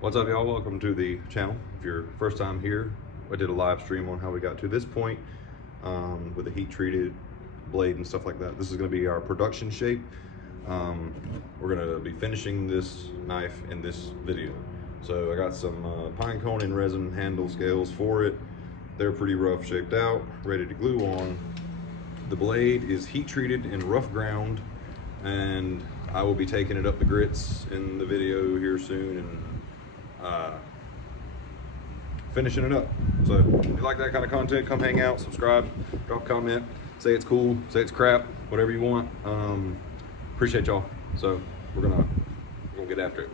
What's up, y'all? Welcome to the channel. If you're first time here, I did a live stream on how we got to this point with the heat treated blade and stuff like that. This is going to be our production shape. We're going to be finishing this knife in this video. So I got some pine cone and resin handle scales for it. They're pretty rough shaped out, ready to glue on. The blade is heat treated and rough ground, and I will be taking it up the grits in the video here soon and finishing it up. So if you like that kind of content, come hang out, subscribe, drop a comment, say it's cool, say it's crap, whatever you want. Appreciate y'all. So we're gonna get after it.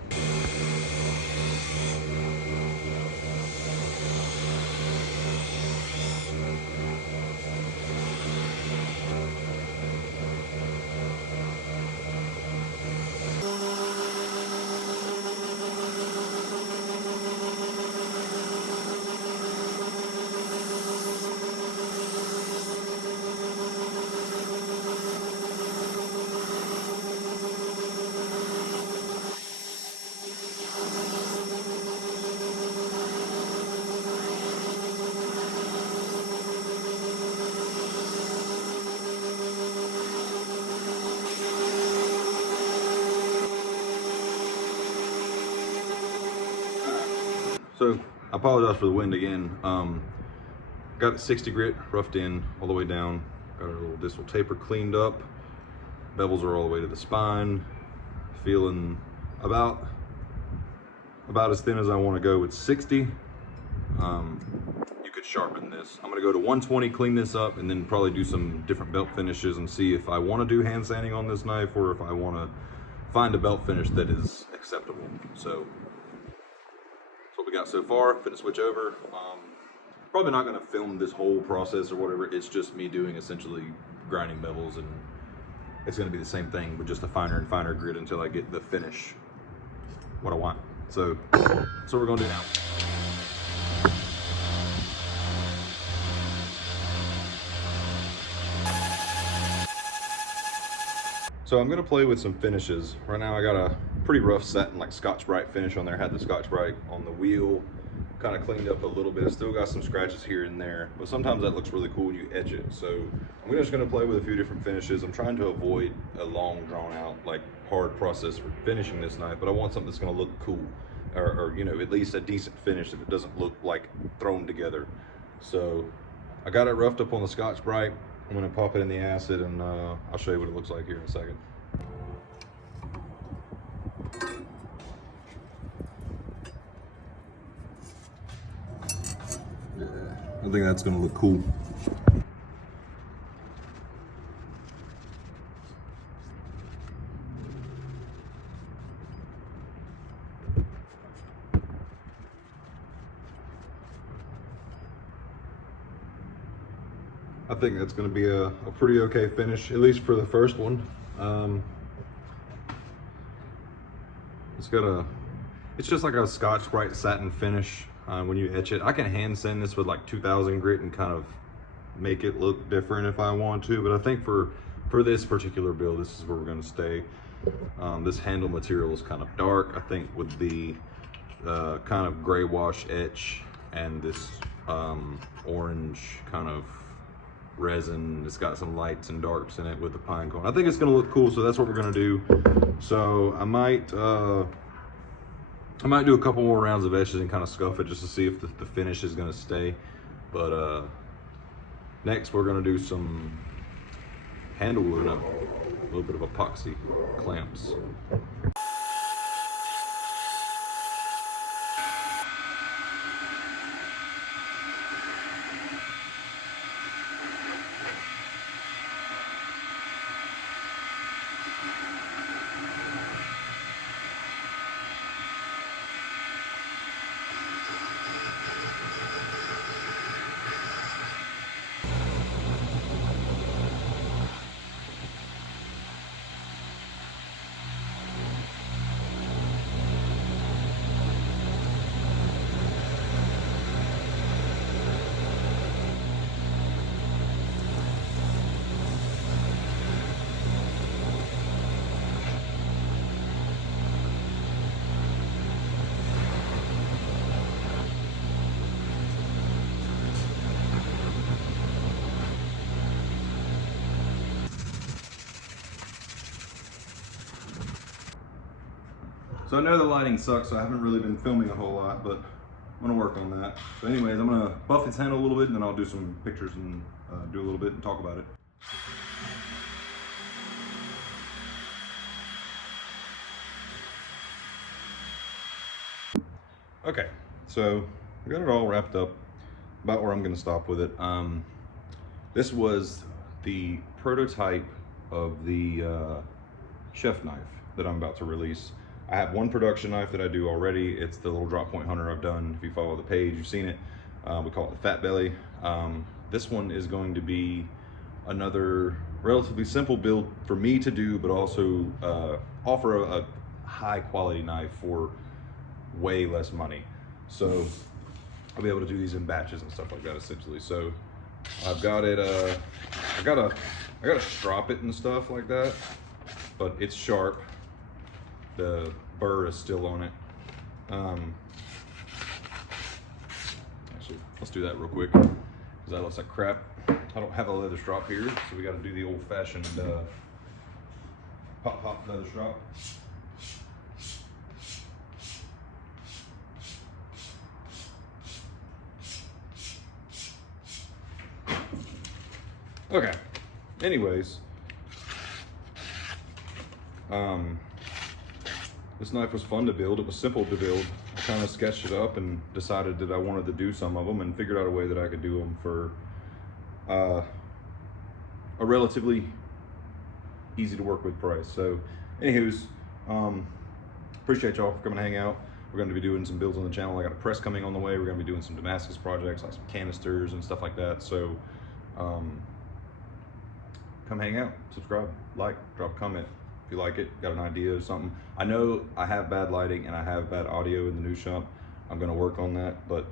So I apologize for the wind again. Got it 60 grit, roughed in all the way down. Got our little distal taper cleaned up. Bevels are all the way to the spine. Feeling about as thin as I want to go with 60. You could sharpen this. I'm gonna go to 120, clean this up, and then probably do some different belt finishes and see if I want to do hand sanding on this knife or if I want to find a belt finish that is acceptable. So that's what we got so far. Finna switch over. Probably not gonna film this whole process or whatever. It's just me doing essentially grinding bevels, and it's gonna be the same thing with just a finer and finer grit until I get the finish what I want. So that's what we're gonna do now. So I'm gonna play with some finishes. Right now I got a pretty rough satin, like Scotch-Brite finish on there. Had the Scotch-Brite on the wheel, kind of cleaned up a little bit. Still got some scratches here and there, but sometimes that looks really cool when you etch it. So I'm just gonna play with a few different finishes. I'm trying to avoid a long, drawn out, like hard process for finishing this knife, but I want something that's gonna look cool, or you know, at least a decent finish if it doesn't look like thrown together. So I got it roughed up on the Scotch-Brite. I'm gonna pop it in the acid, and I'll show you what it looks like here in a second. Yeah, I think that's gonna look cool. I think that's going to be a pretty okay finish, at least for the first one. It's just like a Scotch-Brite satin finish when you etch it. I can hand sand this with like 2000 grit and kind of make it look different if I want to, but I think for this particular build, this is where we're going to stay. This handle material is kind of dark. I think with the kind of gray wash etch and this orange kind of resin, it's got some lights and darks in it with the pine cone. I think it's gonna look cool, so that's what we're gonna do. So I might do a couple more rounds of etches and kind of scuff it just to see if the finish is gonna stay. But next we're gonna do some handle gluing up, a little bit of epoxy clamps. So I know the lighting sucks, so I haven't really been filming a whole lot, but I'm gonna work on that. So anyways, I'm gonna buff its handle a little bit, and then I'll do some pictures and do a little bit and talk about it. Okay, so we got it all wrapped up, about where I'm gonna stop with it. This was the prototype of the chef knife that I'm about to release. I have one production knife that I do already. It's the little drop point hunter I've done. If you follow the page, you've seen it. We call it the Fat Belly. This one is going to be another relatively simple build for me to do, but also offer a high quality knife for way less money. So I'll be able to do these in batches and stuff like that essentially. So I've got it, I gotta strop it and stuff like that, but it's sharp. The burr is still on it. Actually, let's do that real quick, because that looks like crap. I don't have a leather strop here, so we gotta do the old fashioned pop leather strop. Okay, anyways, this knife was fun to build. It was simple to build. I kind of sketched it up and decided that I wanted to do some of them, and figured out a way that I could do them for a relatively easy to work with price. So anywho's, appreciate y'all for coming to hang out. We're going to be doing some builds on the channel. I got a press coming on the way. We're going to be doing some Damascus projects, like some canisters and stuff like that. So come hang out, subscribe, like, drop a comment if you like it, got an idea of something. I know I have bad lighting and I have bad audio in the new shop. I'm gonna work on that, but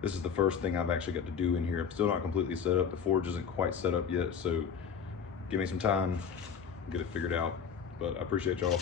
this is the first thing I've actually got to do in here. I'm still not completely set up. The forge isn't quite set up yet, so give me some time, get it figured out. But I appreciate y'all.